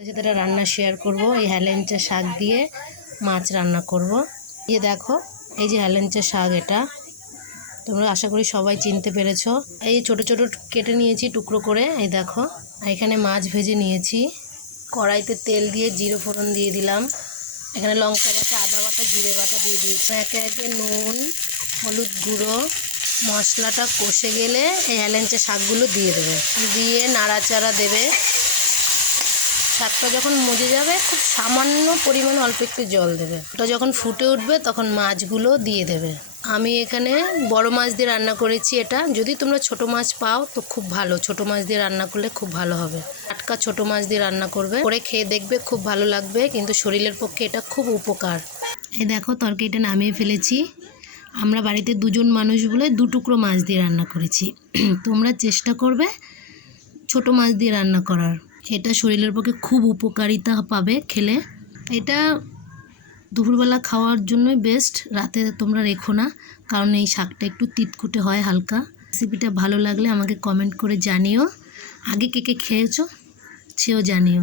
যেটা রান্না শেয়ার করব এই হেলেঞ্চা শাক দিয়ে মাছ রান্না করব। এই দেখো, এই যে হেলেঞ্চা শাক, এটা তোমরা আশা করি সবাই চিনতে পেরেছো। এই ছোট ছোট কেটে নিয়েছি টুকরো করে। এই দেখো, এখানে মাছ ভেজে নিয়েছি। কড়াইতে তেল দিয়ে জিরে ফোড়ন দিয়ে দিলাম। এখানে লঙ্কা বাটা, আদা বাটা, জিরে বাটা দিয়ে দিয়েছি। একে একে নুন, হলুদ গুঁড়ো, মশলাটা কষে গেলে এই হেলেঞ্চা শাকগুলো দিয়ে দেবে, দিয়ে নাড়াচাড়া দেবে। শাকটা যখন মজে যাবে খুব সামান্য পরিমাণে অল্প একটু জল দেবে। ওটা যখন ফুটে উঠবে তখন মাছগুলো দিয়ে দেবে। আমি এখানে বড় মাছ দিয়ে রান্না করেছি। এটা যদি তোমরা ছোট মাছ পাও তো খুব ভালো, ছোট মাছ দিয়ে রান্না করলে খুব ভালো হবে। টাটকা ছোট মাছ দিয়ে রান্না করবে, করে খেয়ে দেখবে, খুব ভালো লাগবে, কিন্তু শরীরের পক্ষে এটা খুব উপকার। এই দেখো, তরকারিটা নামিয়ে ফেলেছি। আমরা বাড়িতে দুজন মানুষ বলে 2 টুকরো মাছ দিয়ে রান্না করেছি। তোমরা চেষ্টা করবে ছোট মাছ দিয়ে রান্না করার। এটা শরীরের পক্ষে খুব উপকারিতা পাবে খেলে। এটা দুপুরবেলা খাওয়ার জন্যই বেস্ট, রাতে তোমরা রেখো না, কারণ এই শাকটা একটু তিতকুটে হয় হালকা। রেসিপিটা ভালো লাগলে আমাকে কমেন্ট করে জানিও। আগে কে কে খেয়েছো সেও জানিও।